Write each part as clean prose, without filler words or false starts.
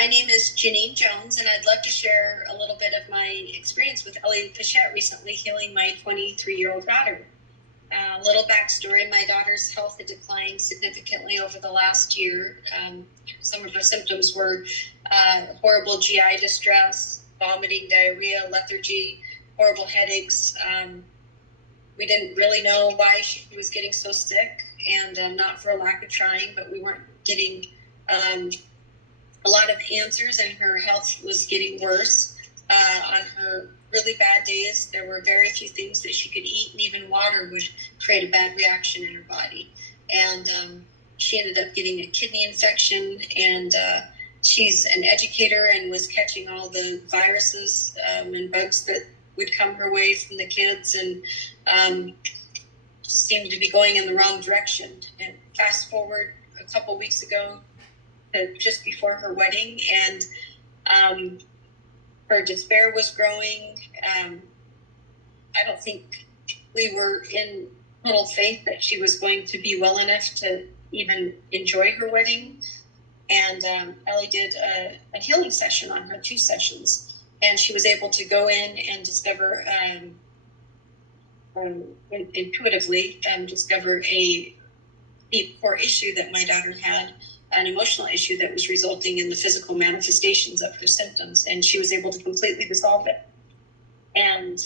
My name is Janine Jones, and I'd love to share a little bit of my experience with Ellie recently healing my 23-year-old daughter. A little backstory: my daughter's health had declined significantly over the last year. Some of her symptoms were horrible GI distress, vomiting, diarrhea, lethargy, horrible headaches. We didn't really know why she was getting so sick, and not for a lack of trying, but we weren't getting a lot of answers, and her health was getting worse. On her really bad days, there were very few things that she could eat, and even water would create a bad reaction in her body. And she ended up getting a kidney infection, and she's an educator and was catching all the viruses and bugs that would come her way from the kids, and seemed to be going in the wrong direction. And fast forward a couple weeks ago, just before her wedding, and her despair was growing. I don't think we were in total faith that she was going to be well enough to even enjoy her wedding. And Ellie did a healing session on her, 2 sessions, and she was able to go in and discover, intuitively, discover a deep core issue that my daughter had, an emotional issue that was resulting in the physical manifestations of her symptoms, and she was able to completely dissolve it. And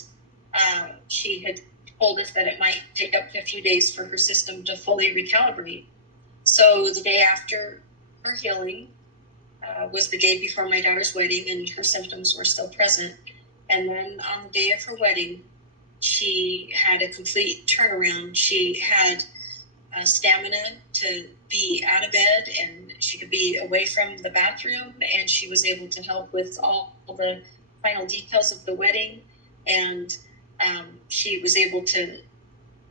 she had told us that it might take up to a few days for her system to fully recalibrate. So the day after her healing was the day before my daughter's wedding, and her symptoms were still present. And then on the day of her wedding, she had a complete turnaround. She had stamina to be out of bed, and she could be away from the bathroom, and she was able to help with all the final details of the wedding. And she was able to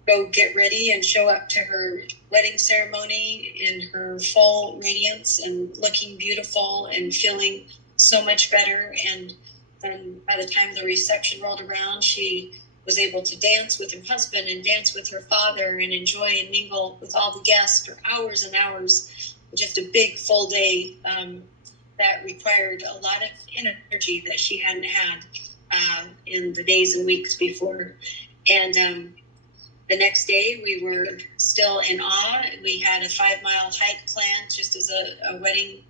go get ready and show up to her wedding ceremony in her full radiance and looking beautiful and feeling so much better. And then by the time the reception rolled around, she was able to dance with her husband and dance with her father and enjoy and mingle with all the guests for hours and hours. Just a big full day that required a lot of energy that she hadn't had in the days and weeks before. And the next day we were still in awe. We had a 5-mile hike planned just as a wedding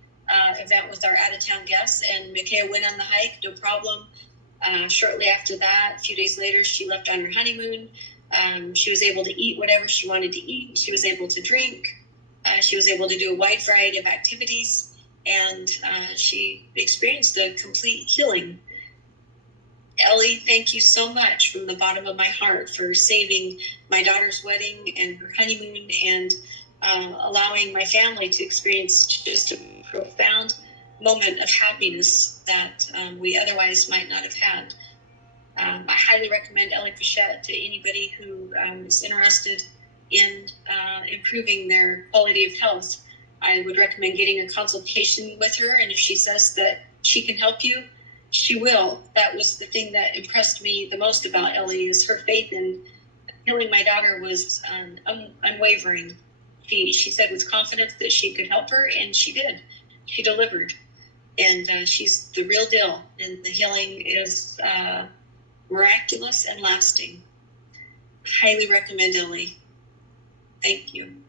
event with our out-of-town guests, and Michaiah went on the hike, no problem. Shortly after that, a few days later, she left on her honeymoon. She was able to eat whatever she wanted to eat. She was able to drink. She was able to do a wide variety of activities, and she experienced a complete healing. Ellie, thank you so much from the bottom of my heart for saving my daughter's wedding and her honeymoon, and allowing my family to experience just a profound moment of happiness that we otherwise might not have had. I highly recommend Ellie to anybody who is interested in improving their quality of health. I would recommend getting a consultation with her, and if she says that she can help you, she will. That was the thing that impressed me the most about Ellie, is her faith in healing my daughter was unwavering. She said with confidence that she could help her, and she did. She delivered. And she's the real deal, and the healing is miraculous and lasting. Highly recommend Ellie. Thank you.